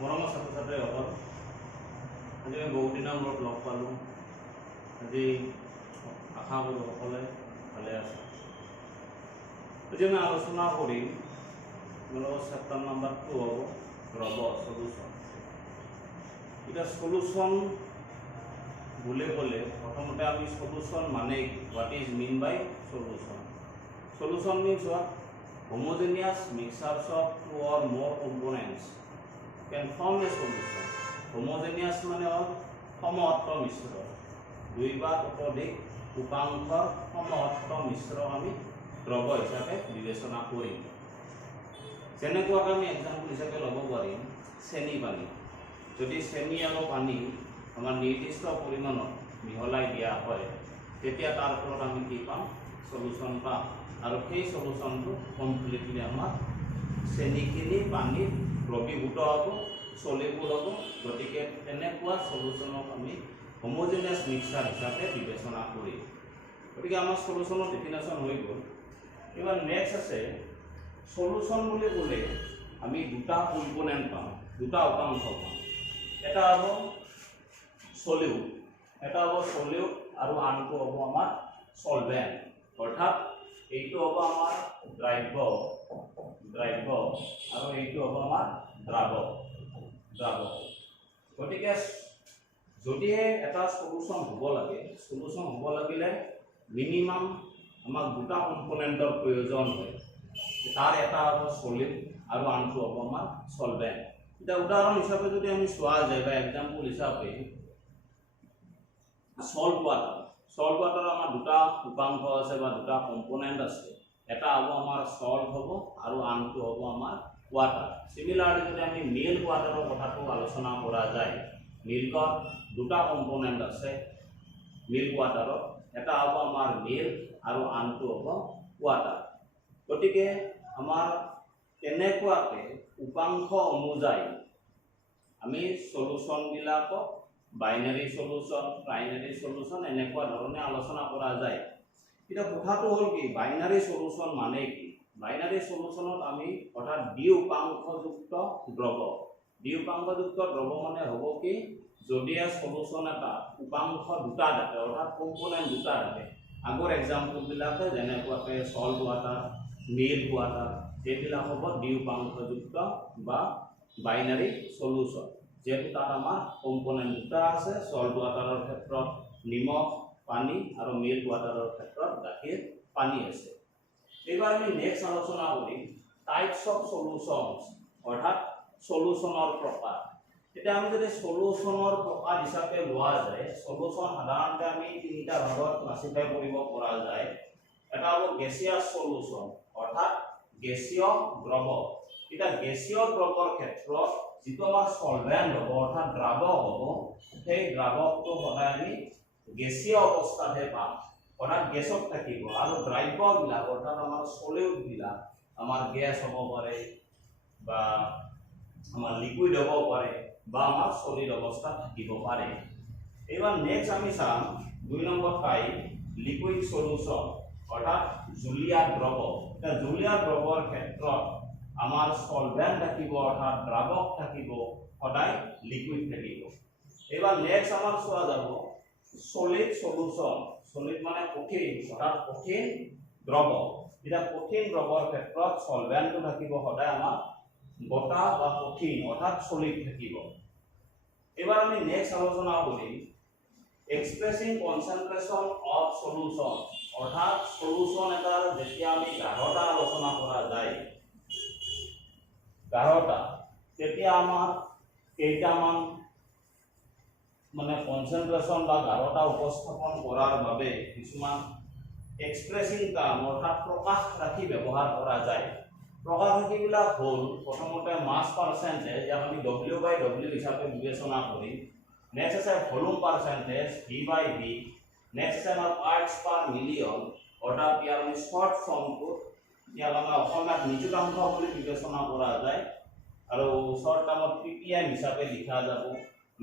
মৰমৰ ছাত্ৰ ছাত্ৰীসকল, আজি আমি বহু দিনৰ মূৰত লগ পালোঁ। আজি আশা কৰোঁ সকলোৱে ভালে আছে। আজি আমি আলোচনা কৰিম চেপ্টাৰ নাম্বাৰ 2 হ'ব ৰব সলিউশন। এটা সলিউশন বুলি ক'লে প্ৰথমতে আমি সলিউশন মানে what is mean by solution. Solution means what? Homogeneous mixtures of two or more components can form a solution. Homogeneous মানে হ'ল সমঅৰ্থ মিশ্ৰণ, দুই বা ততোধিক উপাংশৰ সমঅৰ্থ মিশ্ৰণ আমি দ্ৰৱ হিচাপে বিবেচনা কৰিম। যেনেকুৱাকৈ আমি এক্সাম্পল হিচাপে ল'ব পাৰিম চেনি পানী। যদি চেনি আৰু পানী আমাৰ নিৰ্দিষ্ট পৰিমাণত মিহলাই দিয়া হয় তেতিয়া তাৰ ফলত আমি কি পাম? সলিউশন পাম। আৰু সেই সলিউশনটো কমপ্লিটলি আমাৰ চেনিখিনি পানীত দ্ৰৱীভূত হ'ব, সলিবল হ'ব। গতিকে তেনেকুৱা সলিউশনক আমি হোমোজেনিয়াছ মিক্সাৰ হিচাপে বিবেচনা কৰিম। গতিকে আমাৰ সলিউশনৰ ডেফিনেশ্যন হৈ গ'ল। এবার নেক্সট আছে সলিউশন বুলি ক'লে আমি দুটা কম্পোনেন্ট পাম, দুটা উপাংশ পাম। এটা হ'ব সলিউট, এটা হ'ব সলিউট আৰু আনটো হ'ব আমাৰ সলভেন্ট। অৰ্থাৎ এইটো হ'ব আমাৰ দ্ৰব্য আৰু এইটো হ'ব আমাৰ দ্ৰাৱক। গতিকে যদিহে এটা সলিউশন হ'ব লাগে, সলিউশন হ'ব লাগিলে মিনিমাম আমাক দুটা কম্পোনেন্টৰ প্ৰয়োজন হয়। তাৰ এটা হ'ব সলিড আৰু আনটো হ'ব আমাৰ সলভেন্ট। এটা উদাহৰণ হিচাপে যদি আমি চোৱা যায় বা এক্সাম্পল হিচাপে সল্ট ওয়াটাৰ আমাৰ দুটা উপাংশ আছে বা দুটা কম্পোনেন্ট আছে। এটা হ'ব আমাৰ সল্ট হ'ব আৰু আনটো হ'ব আমাৰ ওয়াটাৰ। সিমিলাৰলি যদি আমি মিল্ক ওয়াটাৰৰ কথাটো আলোচনা কৰা যায়, মিল্কৰ দুটা কম্পোনেন্ট আছে মিল্ক ওয়াটাৰৰ, এটা হ'ব আমাৰ মিল্ক আৰু আনটো হ'ব ওয়াটাৰ। গতিকে আমাৰ তেনেকুৱাকৈ উপাংশ অনুযায়ী আমি সলিউশনবিলাকক বাইনাৰী সলিউশন, ট্ৰাইনাৰী সলিউশন এনেকুৱা ধৰণে আলোচনা কৰা যায়। এতিয়া কথাটো হ'ল কি, বাইনাৰী সলিউশন মানে কি? বাইনাৰী সলিউশনত আমি অৰ্থাৎ দ্বি উপাংশযুক্ত দ্ৰৱ মানে হ'ব কি, যদিহে সলিউশন এটা উপাংশ দুটা থাকে অৰ্থাৎ কম্পোনেন্ট দুটা থাকে। আগৰ এক্সাম্পলবিলাকে যেনেকুৱাকৈ সল্ট ওয়াটাৰ, মিল্ক ওয়াটাৰ, এইবিলাক হ'ব দ্বি উপাংশযুক্ত বা বাইনাৰী সলিউশন। যেহেতু তাত আমাৰ কম্পোনেন্ট দুটা আছে, সল্ট ওয়াটাৰৰ ক্ষেত্ৰত নিমখ পানী আৰু মিল্ক ওয়াটাৰৰ ক্ষেত্ৰত গাখীৰ পানী আছে। এইবাৰ আমি নেক্সট আলোচনা কৰিম টাইপস অফ সলিউশনস অৰ্থাৎ সলিউশনৰ প্ৰকাৰ। এতিয়া আমি যদি সলিউশনৰ প্ৰকাৰ হিচাপে লোৱা যায়, সলিউশন সাধাৰণতে আমি তিনিটা ভাগত ক্লাসিফাই কৰিব পৰা যায়। এটা হ'ব গেছিয়াছ সলিউশন অৰ্থাৎ গেছীয় দ্ৰৱ। এটা গেছীয় দ্ৰৱৰ ক্ষেত্ৰত যিটো আমাৰ সলভেন্ট হ'ব অৰ্থাৎ দ্ৰাৱক হ'ব, সেই দ্ৰাৱকটো সদায় আমি গেছীয় অৱস্থাতহে পাম, অৰ্থাৎ গেছত থাকিব। আৰু দ্ৰব্যবিলাক অৰ্থাৎ আমাৰ সলিউটবিলাক আমাৰ গেছ হ'ব পাৰে বা আমাৰ লিকুইড হ'ব পাৰে বা আমাৰ সলিড অৱস্থাত থাকিব পাৰে। এইবাৰ নেক্সট আমি চাম 2 নম্বৰ 5 লিকুইড সলিউশন অৰ্থাৎ জলীয় দ্ৰৱ। এটা জলীয় দ্ৰৱৰ ক্ষেত্ৰত আমাৰ সলভেন্ট থাকিব অৰ্থাৎ দ্ৰাৱক থাকিব, সদায় লিকুইড থাকিব। এইবাৰ নেক্সট আমাৰ চোৱা যাব সলিড সলিউশন। সলিড মানে কঠিন অৰ্থাৎ কঠিন দ্ৰৱ। এটা কঠিন দ্ৰৱৰ ক্ষেত্ৰত সলভেন্টটো থাকিব সদায় আমাৰ বতাহ বা কঠিন অৰ্থাৎ সলিড থাকিব। এবাৰ আমি নেক্সট আলোচনা কৰিম এক্সপ্ৰেছিং কনচেন্ট্ৰেশন অফ সলিউশন অৰ্থাৎ সলিউশন এটাৰ যেতিয়া আমি গাঢ়তা আলোচনা কৰা যায়, গাঢ়তা তেতিয়া আমাৰ কেইটামান মানে কনচেন্ট্ৰেশন বা গাঢ়তা উপস্থাপন কৰাৰ বাবে কিছুমান এক্সপ্ৰেছিং টাৰ্ম অৰ্থাৎ প্ৰকাশ ৰাখি ব্যৱহাৰ কৰা যায়। প্ৰকাশ ৰাখিবিলাক হ'ল প্ৰথমতে মাছ পাৰ্চেন্টেজ, ইয়াক আমি W/W হিচাপে বিবেচনা কৰিম। নেক্সট আছে ভলিউম পাৰ্চেন্টেজ V/V। নেক্সট আছে আমাৰ পাৰ্টছ পাৰ মিলিয়ন অৰ্থাৎ ইয়াৰ আমি শৰ্ট ফৰ্মটো ইয়াক আমাৰ অসমীয়াত নিযুতাংশ বুলি বিবেচনা কৰা যায় আৰু শৰ্ট টাৰ্মত ppm হিচাপে লিখা যাব।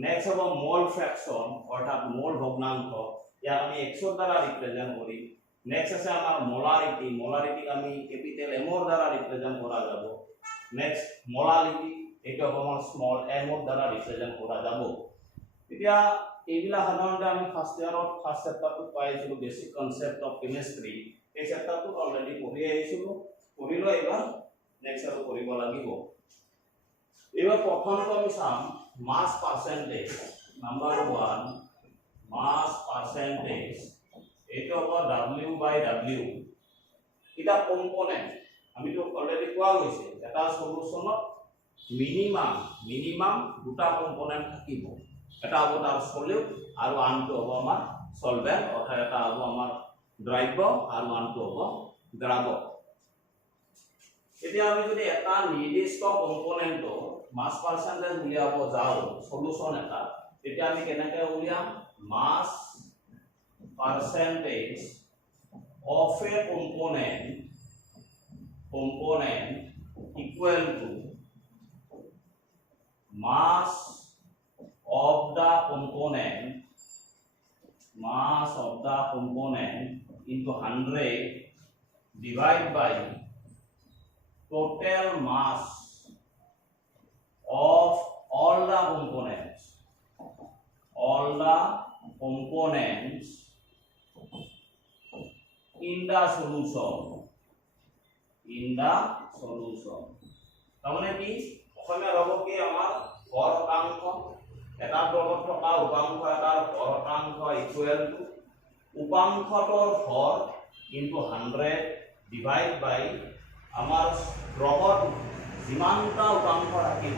নেক্সট হ'ব মোল ফ্ৰেকশন অৰ্থাৎ মোল ভগ্নাংশ, ইয়াক আমি 100 দ্বাৰা ৰিপ্ৰেজেন্ট কৰিম। নেক্সট আছে আমাৰ মোলাৰিটিক আমি কেপিটেল M দ্বাৰা ৰিপ্ৰেজেন্ট কৰা যাব। নেক্সট মোলালিটি, এইটো হ'ব আমাৰ স্মল m দ্বাৰা ৰিপ্ৰেজেন্ট কৰা যাব। এতিয়া এইবিলা সাধাৰণতে আমি ফাৰ্ষ্ট ইয়াৰত ফাৰ্ষ্ট চেপ্টাৰটো পাইছিলো বেসিক কনসেপ্ট অফ কেমিষ্ট্ৰি। এই চেপ্টাৰটো অলৰেডি পঢ়ি আহিছিলো, পঢ়িলো। এবাৰ নেক্সট আৰু পঢ়িব লাগিব। এবাৰ প্ৰথমটো আমি চাম মাস পাৰ্সেন্টেজ। নাম্বাৰ 1 মাস পাৰ্সেন্টেজ, এইটো হ'ব W/W। এটা কম্পোনেন্ট আমিতো অলৰেডি কোৱা গৈছে এটা সলিউশনত মিনিমাম দুটা কম্পোনেন্ট থাকিব। এটা হ'ব তাৰ সলিউট আৰু আনটো হ'ব আমাৰ সলভেন্ট, অৰ্থাৎ এটা হ'ব আমাৰ দ্ৰব্য আৰু আনটো হ'ব দ্ৰাৱক। এতিয়া আমি যদি এটা নিৰ্দিষ্ট কম্পোনেন্টৰ মাস পার্সেন্টেজ উলিয়াব যাও সলিউশন এটা, তেতিয়া আমি কেনেকৈ উলিয়াম? মাস percentage of a component equal to mass of the component into 100 divided by total mass of all the components in the solution তাৰমানে কি অসমীয়া হ'ব কি আমাৰ হৰ শতাংশ এটা দ্ৰৱত থকা উপাংশ এটাৰ হৰ শতাংশ ইকুৱেল টু উপাংশটোৰ হৰ ইনটু 100 ডিভাইড বাই আমাৰ দ্ৰৱত যিমানটা উপাংশ থাকিব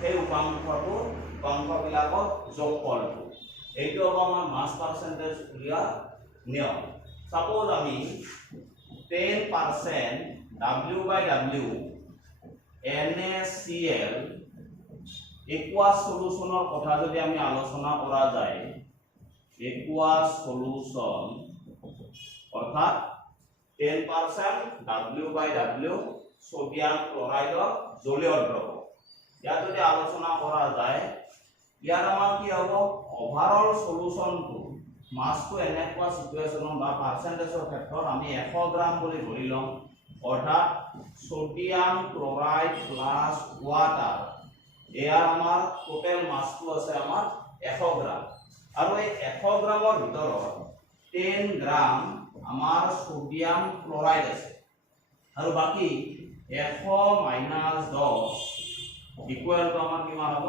সেই উপাংশবিলাকৰ যোগফলটো। এইটো হ'ব আমাৰ মাস পাৰ্সেন্টেজ উলিওৱা নিয়ম। সাপোজ আমি 10% W/W NaCl একোয়াস সলিউশনৰ কথা যদি আমি আলোচনা কৰা যায়, একোয়াস সলিউশন অৰ্থাৎ 10% W/W সোডিয়াম ক্লোৰাইডৰ জলীয় দ্ৰৱ, ইয়াত যদি আলোচনা কৰা যায় ইয়াৰ আমাৰ কি হ'ব? ওভাৰঅল সলিউশনটো মাছটো এনেকুৱা সিচুৱেশ্যনত বা পাৰ্সেন্টেজৰ ক্ষেত্ৰত আমি 100 গ্ৰাম বুলি ধৰি লম, অৰ্থাৎ সোডিয়াম ক্লোৰাইড প্লাস ওয়াটাৰ, ইয়াৰ আমাৰ টোটাল মাছটো আছে আমাৰ 100 গ্ৰাম। আৰু এই 100 গ্ৰামৰ ভিতৰত 10 গ্ৰাম আমাৰ সোডিয়াম ক্লোৰাইড আছে আৰু বাকি 100 মাইনাস 10 ইকুৱেল টু আমাৰ কিমান হ'ব?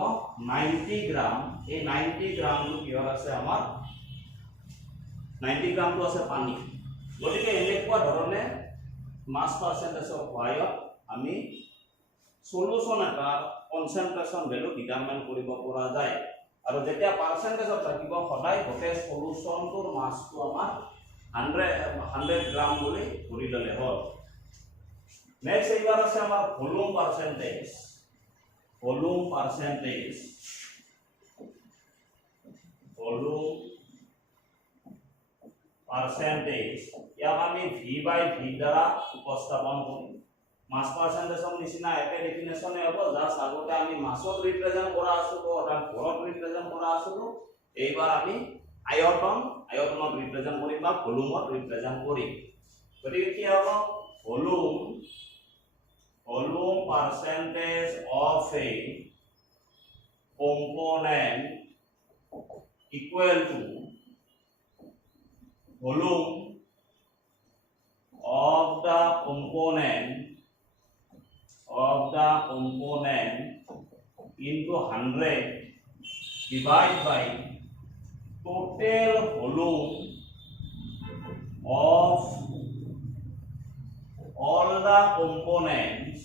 90 গ্ৰাম। এই 90 গ্ৰামটো কিহৰ আছে? আমাৰ 90 গ্ৰামটো আছে পানী। গতিকে এনেকুৱা ধৰণে মাস পাৰ্সেন্টেজৰ সহায়ত আমি সলিউশন এটা কনসেন্ট্ৰেশন ভ্যালু ডিটাৰমাইন কৰিব পৰা যায়। আৰু যেতিয়া পাৰ্সেন্টেজত থাকিব সদায় গোটেই সলিউশনটোৰ মাছটো আমাৰ 100 গ্ৰাম বুলি ধৰি ললে হ'ল। নেক্সট এইবাৰ আছে আমাৰ ভলিউম পাৰ্সেন্টেজ। ইয়াক আমি V/V দ্বাৰা উপস্থাপন কৰিম। মাস পাৰ্সেন্টেজৰ নিচিনা একে ডেফিনেশনে হ'ব, জাস্ট আগতে আমি মাসত ৰিপ্ৰেজেন্ট কৰা আছিলো অৰ্থাৎ ভৰত ৰিপ্ৰেজেন্ট কৰা আছিলো, এইবাৰ আমি আয়তনত ৰিপ্ৰেজেন্ট কৰিম বা ভলিউমত ৰিপ্ৰেজেন্ট কৰিম। গতিকে কি হ'ব? Volume percentage of A component equal to volume of the component into 100 divided by total volume of all the components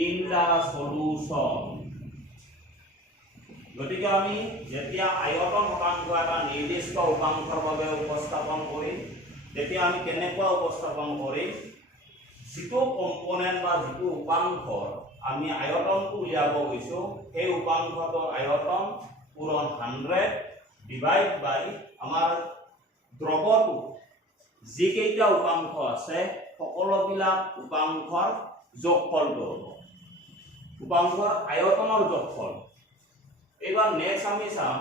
in the solution। গতিকে আমি যেতিয়া আয়তন শতাংশ এটা নিৰ্দিষ্ট উপাংশৰ বাবে উপস্থাপন কৰিম, তেতিয়া আমি কেনেকুৱা উপস্থাপন কৰিম? যিটো কম্পোনেন্ট বা যিটো উপাংশৰ আমি আয়তনটো উলিয়াব গৈছো সেই উপাংশটোৰ আয়তন পূৰণ 100 ডিভাইড বাই আমাৰ দ্ৰৱটো যিকেইটা উপাংশ আছে সকলোবিলাক উপাংশৰ যোগফলটো হ'ব, উপাংশৰ আয়তনৰ যোগফল। এবার নেক্সট আমি চাম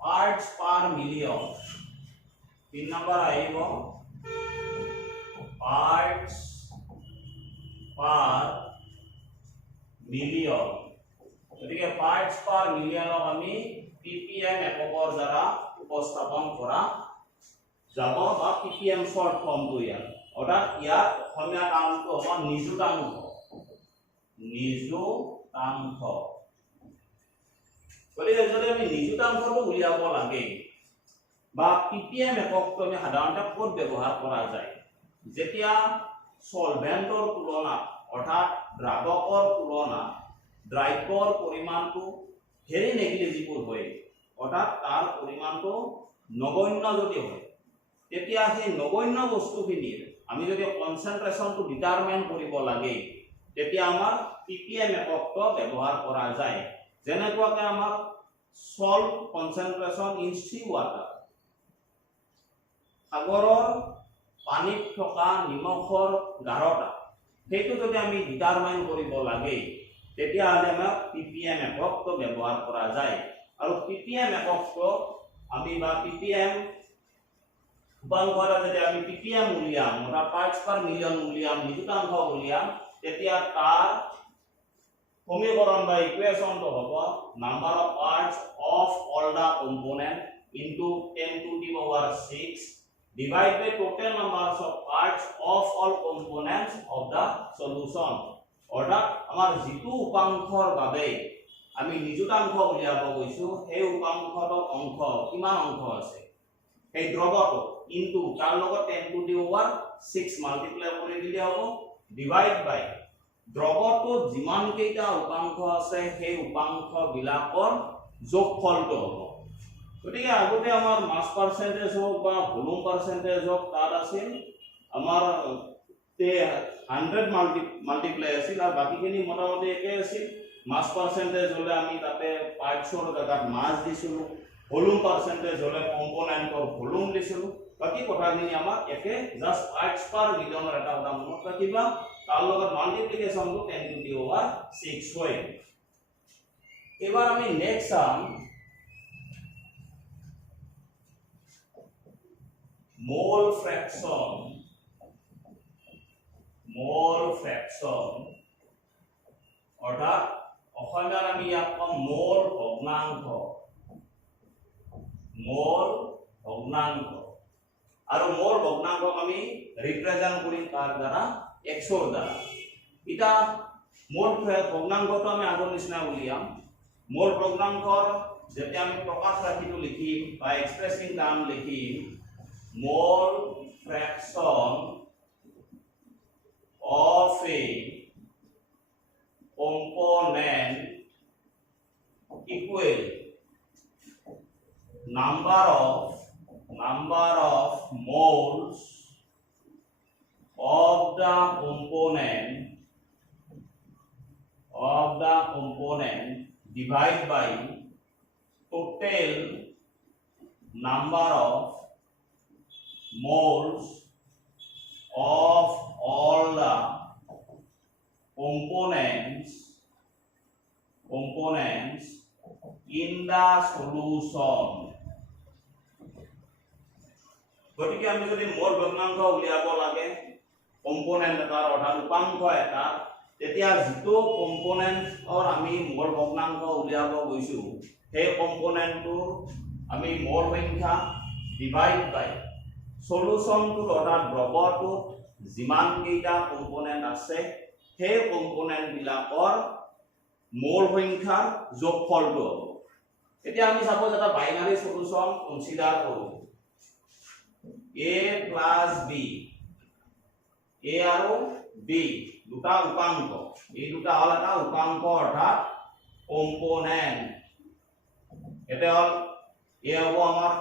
পার্টস পার মিলিয়ন। 3 নাম্বার আইব পার্টস পার মিলিয়ন গতিকে পার্টস পার মিলিয়নক আমি ppm এককৰ দ্বাৰা উপস্থাপন কৰা যাব বা ppm শৰ্ট ফৰ্ম তো ইয়াৰ অৰ্থাৎ ইয়াৰ অসমীয়া নামটো হ'ব নিযুতাংশ গতিকে যদি আমি নিযুতাংশটো উলিয়াব লাগে বা ppm এককটো আমি সাধাৰণতে ক'ত ব্যৱহাৰ কৰা যায় যেতিয়া সলভেন্টৰ তুলনাত অৰ্থাৎ দ্ৰাৱকৰ তুলনাত দ্ৰব্যৰ পৰিমাণটো ভেৰি নেগলিজিবল হয় অৰ্থাৎ তাৰ পৰিমাণটো নগণ্য যদি হয় তেতিয়া সেই নগণ্য বস্তুখিনিৰ আমি যদি কনসেন্ট্ৰেশনটো ডিটাৰমাইন কৰিব লাগে তেতিয়া আমাৰ ppm এককটো ব্যৱহাৰ কৰা যায় যেনেকুৱাকৈ আমাৰ সল্ট কনসেন্ট্ৰেশন ইন সি ওয়াটাৰ সাগৰৰ পানীত থকা নিমখৰ গাঢ়তা সেইটো যদি আমি ডিটাৰমাইন কৰিব লাগে তেতিয়া আমাৰ ppm এককটো ব্যৱহাৰ কৰা যায় আৰু ppm এককটো আমি বা ppm উপাংশৰ যদি আমি ppm উলিয়াম অৰ্থাৎ পাৰ্টস পাৰ মিলিয়ন উলিয়াম নিযুতাংশ উলিয়াম তেতিয়া তাৰ সমীকৰণ বা ইকুৱেশ্যনটো হ'ব number of parts of all the component into 10 to the power 6 divide by total numbers of parts of all components of the solution অৰ্থাৎ আমাৰ যিটো উপাংশৰ বাবে আমি নিযুতাংশ উলিয়াব গৈছো সেই উপাংশৰ অংশ কিমান অংশ আছে এই দ্ৰৱটো ইনটু তাৰ লগত 10 to the power 6 মাল্টিপ্লাই কৰি দিলে হ'ব ডিভাইড বাই দ্ৰৱটো যিমান কেইটা উপাংশ আছে সেই উপাংশ বিলাকৰ যোগফলটো হ'ব গতিকে আগতে আমাৰ মাস পাৰ্সেন্টেজ হোক বা ভলিউম পাৰ্সেন্টেজ হোক তাৰ আছিল আমাৰ 100 মাল্টিপ্লাই আছিল আৰু বাকিখিনি মোটামুটি একে আছিল মাস পাৰ্সেন্টেজ হলে আমি তাতে পাৰ্টসৰ জায়গাত মাস দিছিলো ভলিউম পাৰ্সেন্টেজ হলে কম্পোনেন্টৰ ভলিউম দিছিলো বাকি কথাখিনি আমাৰ একে জাস্ট পাৰ্টস পাৰ মিলিয়নৰ এটা কথা মনত ৰাখিবা তাৰ লগত মাল্টিপ্লিকেশনটো 10 to the power 6 হয় এবাৰ আমি নেক্সট চাম mole fraction অৰ্থাৎ অসমীয়াত আমি ইয়াক কম মোল ভগ্নাংশ আৰু মোল ভগ্নাংশক আমি ৰিপ্ৰেজেন্ট কৰিম তাৰ দ্বাৰা x ৰ দ্বাৰা এটা মোল ভগ্নাংশটো আমি আগৰ নিচিনা উলিয়াম মোল ভগ্নাংশৰ যেতিয়া আমি প্ৰকাশ ৰাশিটো লিখিম বা এক্সপ্ৰেছিং টাৰ্ম লিখিম mole fraction of a component equal number of moles of the component divided by total number of moles of all the components in the solution গতিকে আমি যদি মোল ভগ্নাংশ উলিয়াব লাগে কম্পোনেন্ট এটাৰ অৰ্থাৎ উপাংশ এটা তেতিয়া যিটো কম্পোনেন্টৰ আমি মোল ভগ্নাংশ উলিয়াব গৈছো সেই কম্পোনেন্টটোৰ আমি মোল সংখ্যা ডিভাইড বাই সলিউশনটো অৰ্থাৎ দ্ৰৱটোত যিমান কেইটা কম্পোনেন্ট আছে সেই কম্পোনেন্ট বিলাকৰ মোল সংখ্যাৰ যোগফলটো হ'ব এতিয়া আমি সাপোজ এটা বাইনাৰী সলিউশন কনসিডাৰ কৰো a plus b a আৰু b দুটা উপাংশ এই দুটা হল এটা উপাংশ অৰ্থাৎ কম্পোনেন্ট এটা হল a হ'ব আমাৰ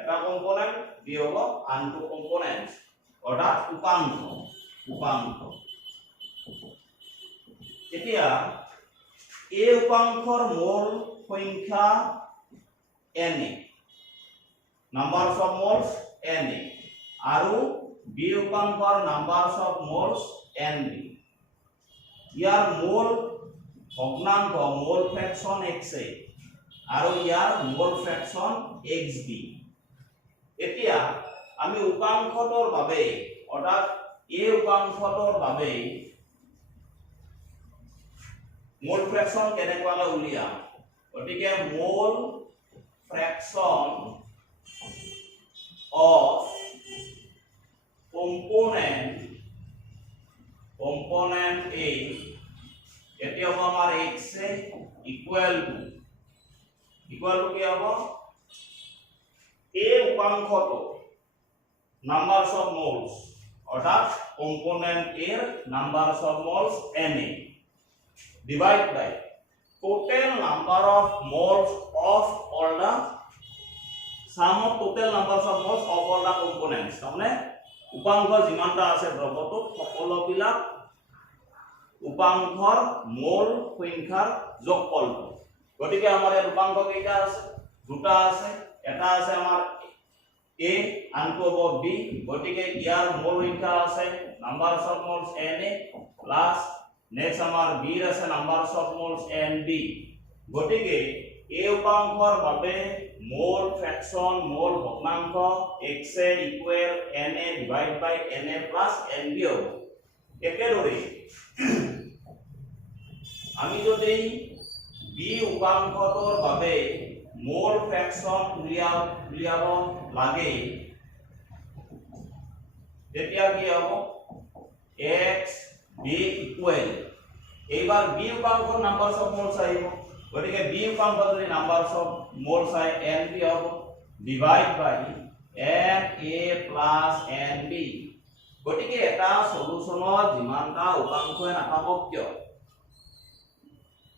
এটা কম্পোনেন্ট b হ'ব আনটো কম্পোনেন্ট অৰ্থাৎ উপাংশ এতিয়া a উপাংশৰ মোল সংখ্যা n numbers of moles n আৰু b উপাংশৰ numbers of moles n ইয়াৰ মোল ভগ্নাংশ মোল ফ্ৰেকশন xa আৰু ইয়াৰ মোল ফ্ৰেকশন xb এতিয়া আমি উপাংশটোৰ বাবে অৰ্থাৎ a উপাংশটোৰ বাবে মোল ফ্ৰেকচন কেনেকুৱাকৈ উলিয়াম গতিকে মোল ফ্ৰেকচন অফ component A এটি হ'ব আমাৰ x ইকুৱেল টু কি হ'ব A উপাংশটো numbers of moles অৰ্থাৎ component A এর numbers of moles Na divide by total number of moles of all the sum of total numbers of moles of all the components মানে উপাংশ যিমানটা আছে দ্ৰৱটোত সকলোবিলাক উপাংশৰ মোল সংখ্যাৰ যোগফল গতিকে আমাৰ এই উপাংশ কেইটা আছে দুটা আছে এটা আছে আমাৰ A আনটো হ'ব B গতিকে ইয়াৰ মোল সংখ্যা আছে numbers of moles Na plus next আমাৰ B ৰ আছে নাম্বাৰস অফ মোলস NB গতিকে এই উপাংশৰ বাবে মোল ফ্ৰেকচন মোল ভগ্নাংশ x ইকুৱেল Na ডিভাইড বাই Na প্লাস NB হ'ব একেদৰে আমি যদি B উপাংশটোৰ বাবে মোল ফ্ৰেকচন উলিয়াব লাগে তেতিয়া কি হ'ব x b ইকুৱেল এইবাৰ B উপাংশৰ নাম্বাৰস অফ মোলস আহিব গতিকে B উপাংশৰ যদি নাম্বাৰস অফ মোলস আই NB হ'ব ডিভাইড বাই Na প্লাস NB গতিকে এটা সলিউশনত যিমানটা উপাংশই নাথাকক কিয়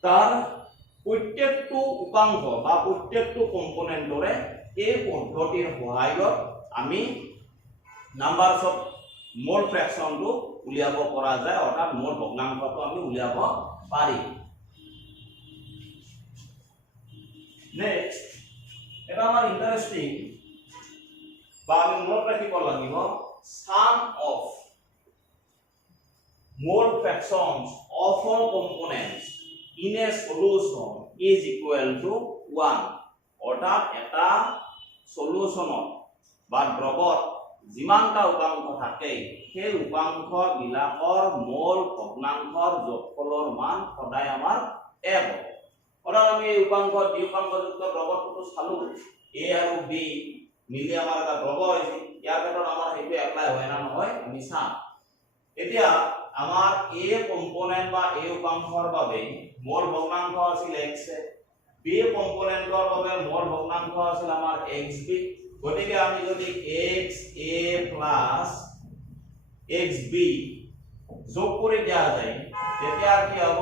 তাৰ প্ৰত্যেকটো উপাংশ বা প্ৰত্যেকটো কম্পোনেন্টৰে এই পদ্ধতিৰ সহায়ত আমি নাম্বাৰস অফ মোল ফ্ৰেকচনটো উলিয়াব পৰা যায় অৰ্থাৎ মোল ভগ্নাংশটো আমি উলিয়াব পাৰি নেক্সট এটা আমাৰ ইন্টাৰেস্টিং বা আমি মনত ৰাখিব লাগিব sum of mole fractions of all components in a solution is equal to 1 অৰ্থাৎ এটা সলিউশনত বা দ্ৰৱত যিমানটা উপাংশ থাকে সেই উপাংশ বিলাকৰ মোল ভগ্নাংশৰ যোগফলৰ মান সদায় আমাৰ 1 হ'ব অৰ্থাৎ আমি এই উপাংশ দুই উপাংশযুক্ত দ্ৰৱটো চালো A আৰু B মিলি আমাৰ এটা দ্ৰৱ হৈছে ইয়াৰ ক্ষেত্ৰত আমাৰ হেতু এপ্লাই হয় না নহয় আমি চাম এতিয়া আমাৰ A কম্পোনেন্ট বা A উপাংশৰ বাবে মোল ভগ্নাংশ আছিল x B কম্পোনেন্টৰ বাবে মোল ভগ্নাংশ আছিল আমাৰ xb গতিকে আমি যদি xa প্লাস xb যোগ কৰি দিয়া যায় তেতিয়া কি হ'ব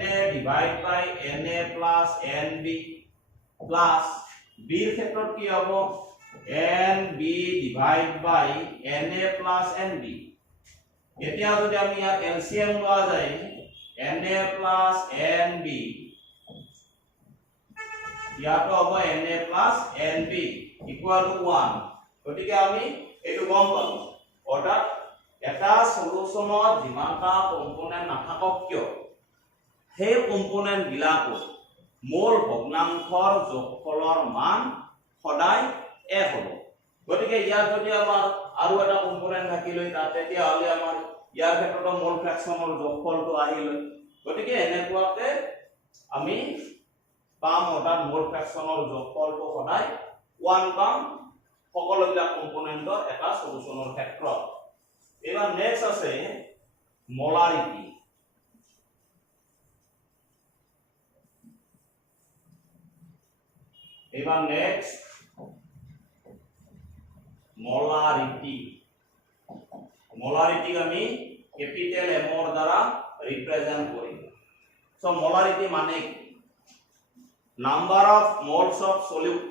Na ডিভাইড বাই Na plus Nb plus b এর ক্ষেত্ৰত কি হ'ব Nb ডিভাইড বাই Na প্লাস Nb এতিয়া যদি আমি ইয়াৰ এলসিএম লোৱা যায় Na প্লাস Nb ইয়াটো হ'ব Na plus Nb equal to 1 গতিকে আমি এটো গম পালো অৰ্থাৎ এটা সলিউশনত যিমানটা কম্পোনেন্ট নাথাকক কিয় সেই কম্পোনেন্ট বিলাকৰ মোল ভগ্নাংশৰ যোগফলৰ মান সদায় 1 হ'ব গতিকে ইয়াৰ যদি আমাৰ আৰু এটা কম্পোনেন্ট থাকিলে তাতে তেতিয়া হলে আমাৰ ইয়াৰ ক্ষেত্ৰত মোল ফ্ৰেকচনৰ যোগফলটো আহিল গতিকে এনেকুৱাতে আমি পাম অৰ্থাৎ মোল ফ্ৰেকচনৰ যোগফলটো সদায় 1 পাম সকলোবিলাক কম্পোনেন্টৰ এটা সলিউশনৰ ক্ষেত্ৰত এবাৰ নেক্সট আছে মোলাৰিটি এবাৰ নেক্সট মোলারিটি আমি ক্যাপিটাল M এর দ্বারা রিপ্রেজেন্ট করি সো মোলারিটি মানে number of moles of solute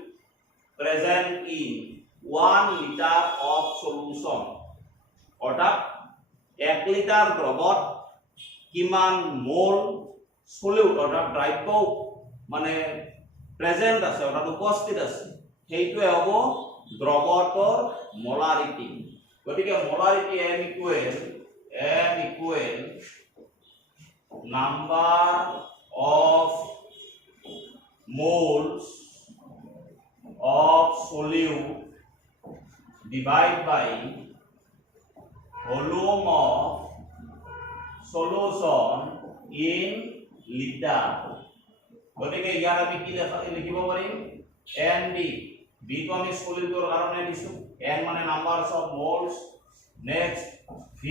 present in 1 litre of solution অর্থাৎ 1 লিটার দ্রবত কিমান মোল সলিউট অর্থাৎ দ্রব্য মানে প্রেজেন্ট আছে অর্থাৎ উপস্থিত আছে সেইটোৱে হ'ব দ্ৰৱতৰ মোলাৰিটি গতিকে molarity M equal number of moles of solute divide by volume of solution in litre গতিকে ইয়াৰ আমি কি লিখিব পাৰিম NB B তো আমি সলিউটৰ কাৰণে দিছো N মানে numbers of moles next V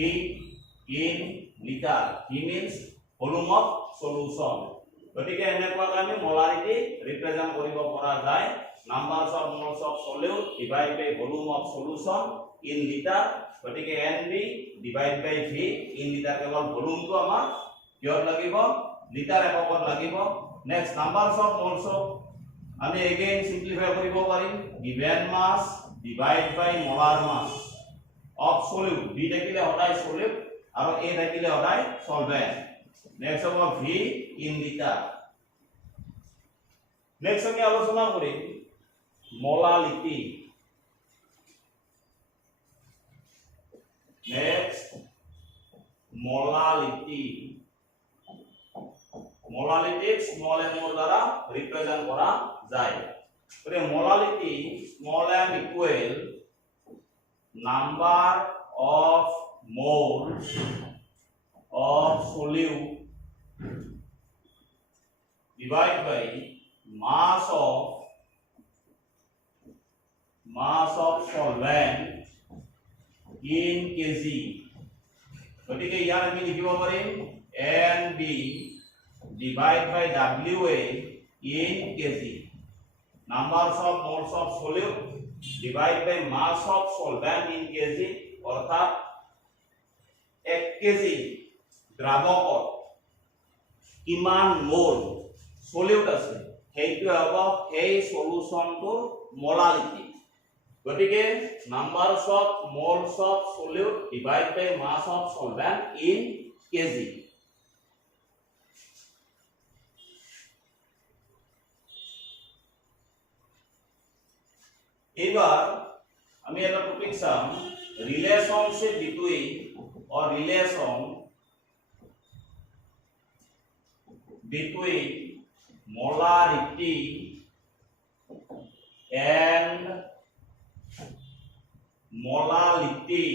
in liter V means volume of solution গতিকে এনেকুৱা আমি মোলাৰিটি ৰিপ্ৰেজেন্ট কৰিব পৰা যায় numbers of moles of solute divide by volume of solution in litre গতিকে NB divide by V in litre কেৱল ভলিউমটো আমাৰ কিহত লাগিব লিটাৰ এককত লাগিব নেক্সট নাম্বাৰস অফ মোলস আমি এগেইন সিম্পলিফাই কৰিব পাৰিম given mass divide by molar mass of solute B থাকিলে সদায় সলিউট আৰু A থাকিলে সদায় সলভেন্ট নেক্সট হ'ব V ইন লিটাৰ নেক্সট আমি আলোচনা কৰিম molality next molality molality small m এর দ্বারা রিপ্রেজেন্ট করা যায় তবে molality small m equal number of moles of solute divided by mass of solvent in kg গতিকে ইয়াৰ আমি লিখিব পাৰিম NB divided by WA in kg numbers of moles of solute divided by mass of solvent in kg অর্থাৎ 1 KG দ্রাবকত কিমান মোল solute আছে সেইটো হ'ব এই সলিউশনটোৰ মোলালিটি গতিকে numbers of moles of solute divide by mass of solvent in KG এবার আমি এটা টপিক চাম relationship between or relation between molarity and molality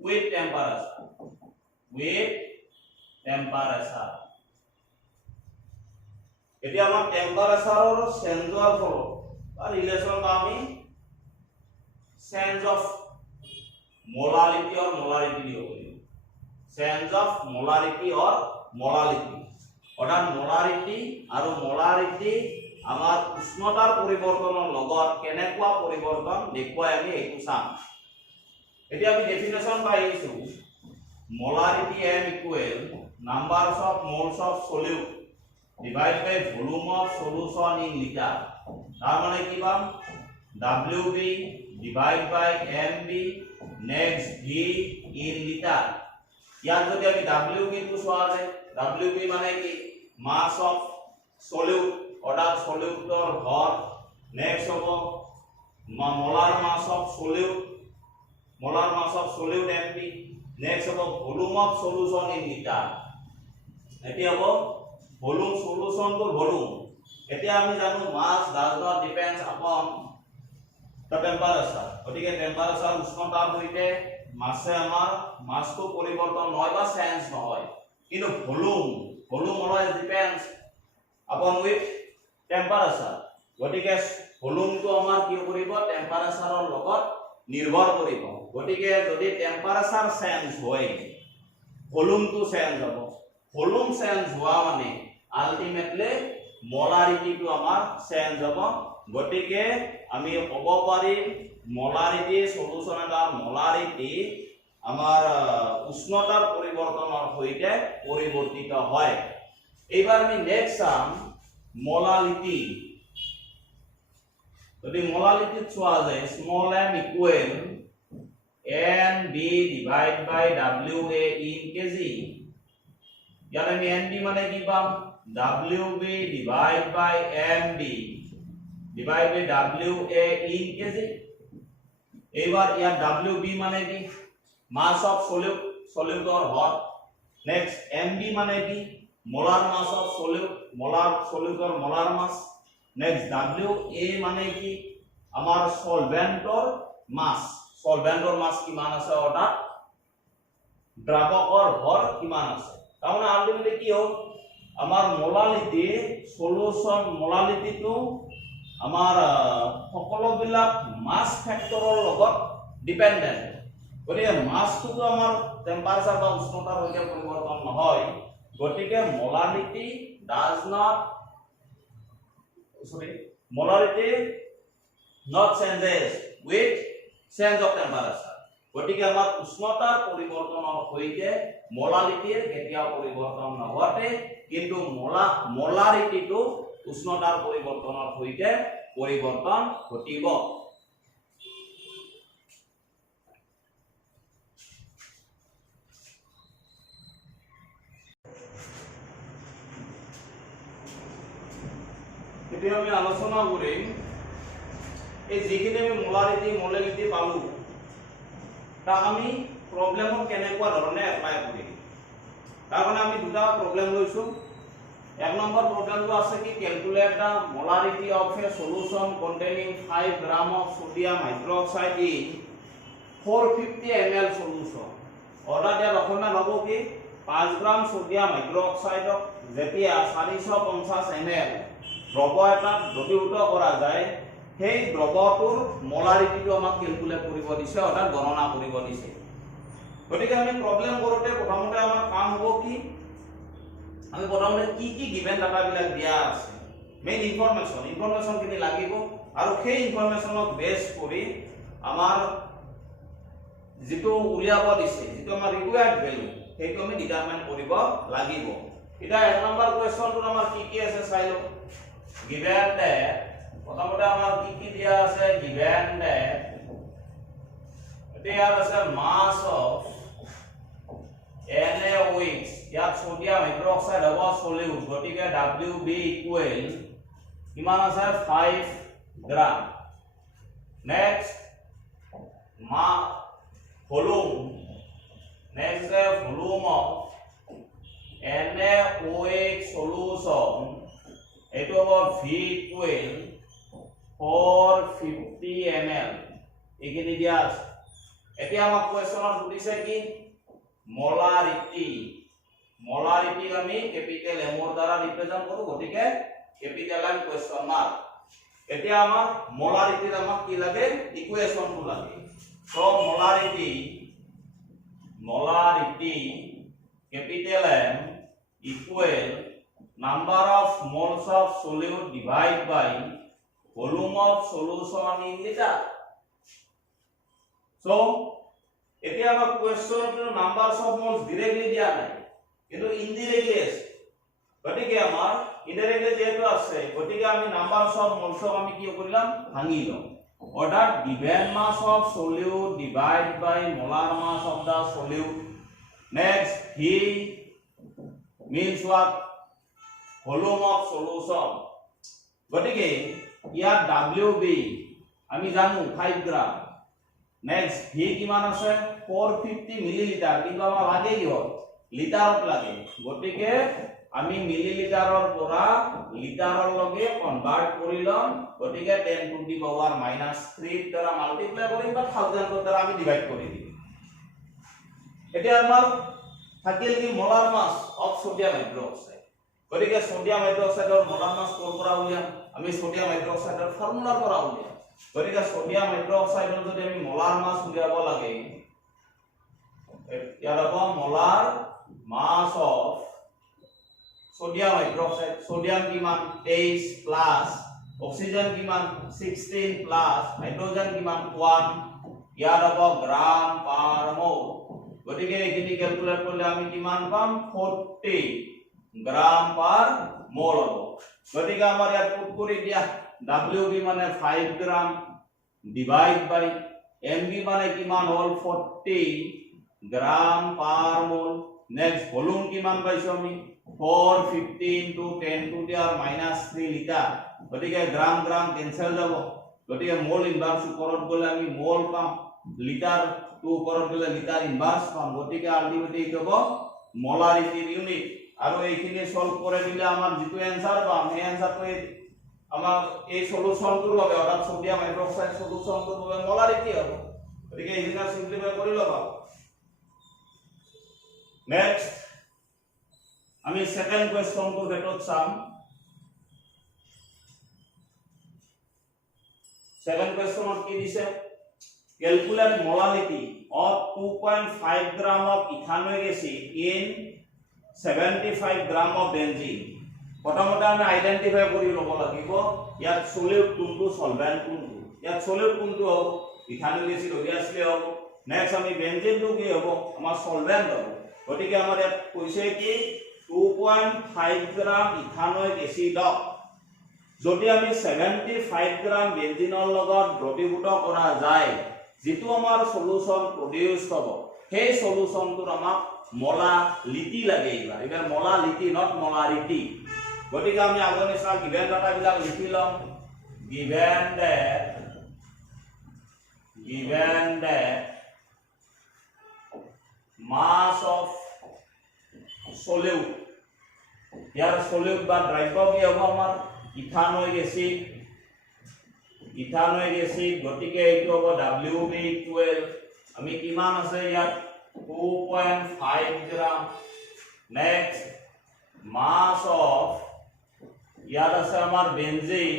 with temperature এতিয়া আমাৰ টেম্পাৰেচাৰৰ চেঞ্জৰ ফলত रिलेशन का हमें सेंस ऑफ मोलारिटी और मोलारिटी हो गई सेंस ऑफ मोलारिटी और मोलारिटी অর্থাৎ মোলারিটি আৰু মোলাৰিটি আমাৰ উষ্ণতাৰ পৰিৱৰ্তনৰ লগত কেনেকুৱা পৰিৱৰ্তন দেখুৱাই আমি এইটো চাম এতিয়া আমি ডেফিনেশন পাইছো molarity m equal numbers of moles of solute divide by volume of solution in litre তার মানে কি পাম WB divide by MB next V in litre ইয়াত যদি আমি WB তো চোৱা যায় WB মানে কি মাস অফ সলিউট অৰ্থাৎ সলিউটৰ ভর নেক্সট হ'ব molar mass of solute MB next হ'ব volume of solution in litre এটি হ'ব ভলিউম সলিউশনটোৰ ভলিউম এতিয়া আমি জানো mass does not depends upon the temperature গতিকে টেম্পারেচার উষ্ণতাৰ সৈতে মাসে আমাৰ মাসটো পৰিৱৰ্তন নহয় বা চেঞ্জ নহয় কিন্তু volume always depends upon with temperature গতিকে ভলিউমটো আমাৰ কি কৰিব টেম্পাৰেচাৰৰ লগত নিৰ্ভৰ কৰিব গতিকে যদি টেম্পাৰেচাৰ চেঞ্জ হয় ভলিউমটো চেঞ্জ হ'ব ভলিউম চেঞ্জ হোৱা মানে আলটিমেটলি মোলাৰিটি তো আমাৰ চেঞ্জ হ'ব গতিকে আমি ক'ব পাৰিম মোলাৰিটি সলিউশন এটাৰ মোলাৰিটি আমাৰ উষ্ণতাৰ পৰিৱৰ্তনৰ সৈতে পৰিৱৰ্তিত হয় এইবাৰ আমি নেক্সট চাম মোলালিটি যদি মোলালিটি চোৱা যায় small m equal NB divide by WA in KG ইয়াত আমি NB মানে কি পাম WB divide by MB divide by WA in kg এবার ইয়ার WB মানে কি mass of solute or hot next MB মানে কি molar mass of solute or molar mass next WA মানে কি আমার solvent or mass কিমান আছে অর্থাৎ দ্ৰাৱকৰ ভৰ কিমান আছে তাৰমানে আলটিমেটলি কি হ'ল আমাৰ মোলালিটি সলিউশন মোলালিটিটো আমাৰ সকলোবিলাক মাস ফেক্টৰৰ লগত ডিপেন্ডেন্ট গতিকে মাসটো আমাৰ টেম্পাৰেচাৰ বা উষ্ণতাৰ সৈতে পৰিৱৰ্তন নহয় গতিকে molality does not molarity not changes with change of temperature গতিকে আমাৰ উষ্ণতাৰ পৰিৱৰ্তনৰ সৈতে মোলালিটিৰ কেতিয়াও পৰিৱৰ্তন নহতে কিন্তু মোলাৰিটিটো উষ্ণতাৰ পৰিৱৰ্তনৰ সৈতে পৰিৱৰ্তন ঘটিব এতিয়া আমি আলোচনা কৰিম এই যিখিনি আমি মোলালিটি পালো তা আমি প্ৰবলেমত কেনেকুৱা ধৰণে এপ্লাই কৰিম তাৰ কাৰণে আমি দুটা প্ৰবলেম লৈছো এক নম্বৰ প্ৰবলেমটো আছে কি calculate the molarity of a solution containing 5 gram of sodium hydroxide in 450 ml সলিউশন অৰ্ডাৰ দিয়া ৰকমে হ'ব কি 5 গ্ৰাম সোডিয়াম হাইড্ৰোক্সাইডক যেতিয়া 450 ml দ্ৰৱ এটাত দ্ৰৱীভূত কৰা যায় সেই দ্ৰৱটোৰ মোলাৰিটিটো আমাক ক্যালকুলেট কৰিব দিছে অৰ্থাৎ গণনা কৰিব দিছে গতিকে আমি প্ৰবলেম কৰোতে প্ৰথমতে আমাৰ কাম হ'ব কি আমি প্ৰথমতে কি গিভেন ডাটা বিলাক দিয়া আছে মেইন ইনফৰমেশন কিনি লাগিব আৰু সেই ইনফৰমেশনক বেস কৰি আমাৰ যেটো উলিয়াব দিছে যেটো আমাৰ ৰিকোয়াৰ্ড ভ্যালু সেইটো আমি ডিটাৰমাইন কৰিব লাগিব এটা এক নম্বৰ কোৱেশ্চনটো আমাৰ কি আছে চাই লও given that প্ৰথমতে আমাৰ কি দিয়া আছে given that এতিয়া আছে mass of NaOH ইয়াত সোডিয়াম হাইড্রোক্সাইড হ'ব সলিউট গতিকে WB ইকুৱেল কিমান আছে 5 gram next volume of NaOH solution এটো হ'ব V ইকুৱেল 450 ml এখিনি দিয়া আছে এতিয়া আমাক কোৱেশ্চনত সুধিছে কি মোলাৰিটি আমি ক্যাপিটেল M ৰ দ্বাৰা ৰিপ্ৰেজেন্ট কৰো গতিকে ক্যাপিটেল M কোৱেশ্চন মাৰ্ক এতিয়া আমাক মোলাৰিটিৰ আমাক কি লাগে ইকুৱেশনটো লাগে so মোলাৰিটি capital M equal number of moles of solute divided by volume of solution in liter. So এতিয়া আমাৰ কোৱেশ্চনৰ নাম্বাৰস অফ মোলস ডাইৰেক্টলি দিয়া নাই কিন্তু ইনডাইৰেক্টলি আছে গতিকে আমাৰ ইনডাইৰেক্টলি যেটো আছে গতিকে আমি নাম্বাৰস অফ মোলস আমি কি কৰিলাম ভাঙি লম অৰ্থাৎ given mass of solute divided by molar mass of the solute. Next V means what? Volume of solution. গতিকে ইয়াত WB আমি জানো 5 গ্রাম নেক্সট V কিমান আছে 450 মিলিলিটার কিন্তু আমাৰ লাগে কি হয় লিটাৰত লাগে গতিকে আমি মিলিলিটাৰৰ পৰা লিটাৰৰ লগে কনভাৰ্ট কৰি লম গতিকে 10 টু দি পাৱাৰ -3 দ্বাৰা মাল্টিপ্লাই কৰিম বা 1000 দ্বাৰা আমি ডিভাইড কৰি দিম এতিয়া আমাৰ থাকিল কি মোলাৰ মাস অফ সোডিয়াম হাইড্ৰোক্সাইড গতিকে সোডিয়াম হাইড্ৰোক্সাইডৰ মোলাৰ মাস কৰ পৰা উলিয়াম আমি সোডিয়াম হাইড্ৰোক্সাইডৰ ফৰ্মুলাৰ পৰা উলিয়াম গতিকে সোডিয়াম হাইড্ৰোক্সাইডৰ যদি আমি মোলাৰ মাস উলিয়াব লাগে ইয়াৰ হ'ব molar mass of sodium hydroxide sodium কিমান 23 প্লাস অক্সিজেন কিমান 16 প্লাস হাইড্রোজেন কিমান 1 ইয়াৰ হ'ব গ্রাম পার মোল গতিকে এখিনি ক্যালকুলেট করলে আমি কিমান পাম 40 গ্রাম পার মোল হ'ব গতিকে আমাৰ ইয়াত পুট কৰি দিয়া WB মানে 5 গ্রাম ডিভাইড বাই MB মানে কিমান হল 40 গ্রাম পার মোল নেক্সট ভলিউম কিমান পাইছো আমি 450 into 10 to the -3 লিটার গতিকে গ্রাম গ্রাম ক্যান্সেল যাব গতিকে মোল ইনভার্স উপৰত গলে আমি মোল পাম লিটাৰ টু উপৰত গলে লিটাৰ ইনভাৰ্স পাম গতিকে আলটিমেটলি কি হ'ব মোলাৰিটিৰ ইউনিট আৰু এইখিনি সলভ কৰি দিলে আমাৰ যেটো आंसर পাম এই आंसरটো আমাৰ এই সলিউশনটোৰ বাবে অৰ্থাৎ সোডিয়াম হাইড্ৰোক্সাইড সলিউশনটোৰ বাবে মোলাৰিটি হ'ব গতিকে এইখিনি সিম্পলিফাই কৰি লবা নেক্সট আমি সেকেন্ড কোয়েশ্চনটো ক্ষেত্ৰত চাম সেকেন্ড কোয়েশ্চনত কি দিছে calculate molality of 2.5 gram of ethanoic acid in 75 gram of benzene প্ৰথমতে আমি আইডেন্টিফাই কৰি ল'ব লাগিব ইয়াত সলিউট কোনটো সলভেন্ট কোনটো ইয়াত সলিউট কোনটো হ'ব ইথানোইক এসিড অবিয়াসলি হ'ব নেক্সট আমি বেনজিনটো কি হ'ব আমাৰ সলভেন্ট হ'ব গতিকে আমাৰ ইয়াত কৈছে কি 2.5 গ্ৰাম ইথানোইক এসিডক যদি আমি 75 গ্ৰাম বেনজিনৰ লগত দ্ৰৱীভূত কৰা যায় যেটো আমাৰ সলিউশন প্ৰডিউস হ'ব সেই সলিউশনটোৰ আমাক মোলালিটি লাগে এবাৰ মোলালিটি নট মোলাৰিটি গতিকে আমি আগৰ নিচিনা গিভেন ডাটা বিলাক লিখি লম given that mass of solute year solute বা দ্ৰব্য কি হ'ব আমাৰ ইথানোইক এসিড গতিকে এইটো হ'ব WB12 আমি কিমান আছে ইয়াত 2.5 গ্রাম নেক্সট mass of ইয়াত আছে আমাৰ বেনজিন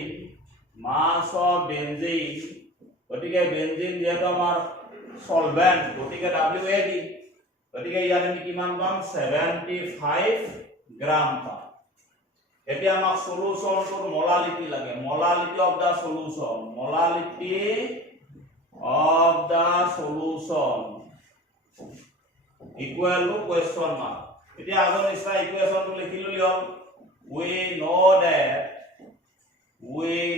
mass of বেনজিন গতিকে বেনজিন যেটো আমাৰ সলভেন্ট গতিকে WA দি গতিকে ইয়াত আমি কিমান পাম 75 গ্রাম পাম এতিয়া আমাক সলিউশনটোৰ মোলালিটি লাগে molality of the solution equal to question mark এতিয়া আগৰ নিচিনা ইকুয়েশনটো লিখি ললিয়ম we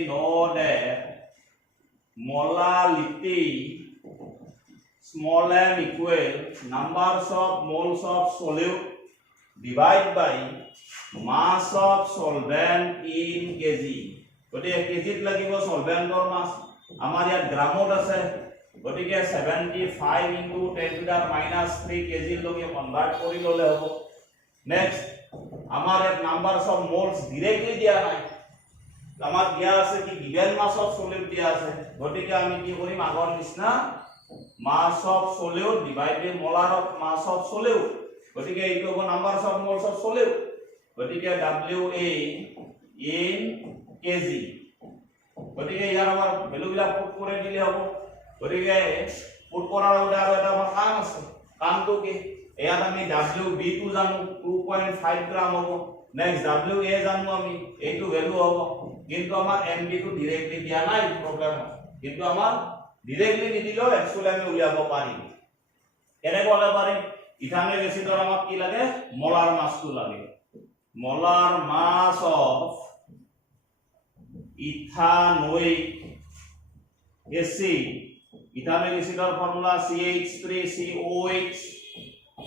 know that molality small m equal numbers of moles of solute divided by mass of solvent in kg গতিকে কেজিত লাগিব সলভেন্টৰ মাস আমাৰ ইয়াত গ্ৰামত আছে গতিকে 75 into 10 to the minus 3 kg লগে কনভার্ট কৰি ললে হ'ব নেক্সট আমাৰ ইয়াত নাম্বাৰস অফ মোলস ডাইৰেক্টলি দিয়া নাই আমাৰ দিয়া আছে কি গিভেন মাস অফ সলিউট দিয়া আছে গতিকে আমি কি কৰিম আগৰ নিচিনা mass of solute divide by molar of mass of solute গতিকে এইটো হ'ব numbers of moles of solute গতিকে WA in kg গতিকে ইয়াৰ আমাৰ ভ্যালু বিলাক পুট কৰি দিলে হ'ব গতিকে পুট কৰাৰ আগতে আৰু এটা আমাৰ কাম আছে কামটো কি ইয়াত আমি WB টো জানো 2.5 গ্রাম হ'ব নেক্সট WA জানো আমি এইটো ভ্যালু হ'ব কিন্তু আমাৰ MB টো ডাইৰেক্টলি দিয়া নাই প্ৰবলেম কিন্তু আমাৰ ডাইৰেক্টলি নিদিলেও একচুয়ালি আমি উলিয়াব পাৰিম কেনেকৈ পাৰিম ইথানোইক এসিডৰ আমাক কি লাগে মোলাৰ মাসটো লাগে molar mass of ethanoic acid ethanoic acidৰ ফৰ্মুলা CH3COH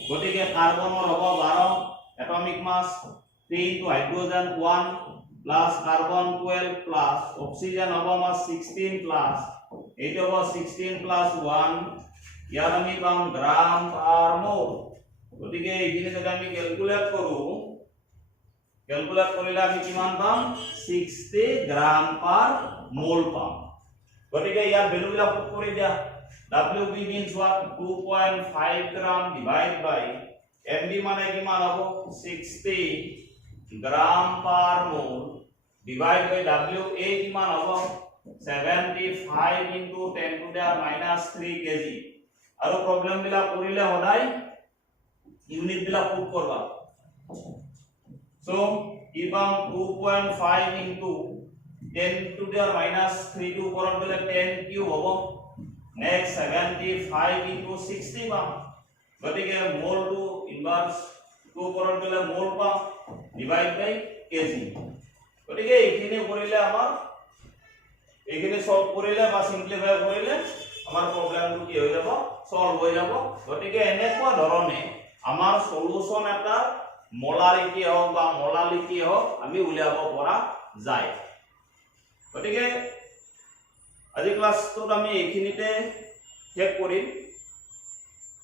গতিকে কাৰ্বনৰ হ'ব 12 atomic mass 3 into hydrogen 1 plus carbon 12 plus oxygen হ'ব আমাৰ 16 plus এইটো হ'ব 16 plus 1 ইয়াত আমি পাম গ্রাম পার মোল গতিকে এইখিনি যদি আমি ক্যালকুলেট কৰিলে আমি কিমান পাম 60 গ্ৰাম পাৰ মোল পাম গতিকে ইয়াৰ ভ্যালু বিলাক পুট কৰি দিয়া WB means what 2.5 gram divided by MB মানে কিমান হ'ব 60 গ্রাম পার মোল divided by WA কিমান হ'ব 75 into 10 to the minus 3 kg আৰু প্ৰবলেম বিলাক কৰিলে সদায় ইউনিট বিলাক পুট কৰবা so ইবাম 2.5 into 10 to the minus 3 to কৰন গলে 10 কিউ হ'ব next 75 into 60 পাম গতিকে মোল টু ইনভার্স 2 কৰন গলে মোল পাম ডিভাইড বাই কেজি গতিকে এইখিনি কৰিলে আমাৰ এইখিনি সলভ কৰিলে বা সিম্পলিফাই কৰিলে আমাৰ প্ৰবলেমটো কি হৈ যাব সলভ হৈ যাব গতিকে এনেকুৱা ধৰণে আমাৰ সলিউশন এটা মোলাৰিটি হোক বা মোলালিটি হোক আমি উলিয়াব পৰা যায় গতিকে আজি ক্লাসটোত আমি এইখিনিতে শেষ কৰিম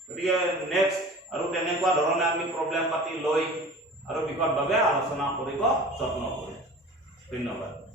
গতিকে নেক্সট আৰু তেনেকুৱা ধৰণে আমি প্ৰবলেম পাতি লৈ আৰু বিশদভাৱে আলোচনা কৰিব যত্ন কৰিম ধন্যবাদ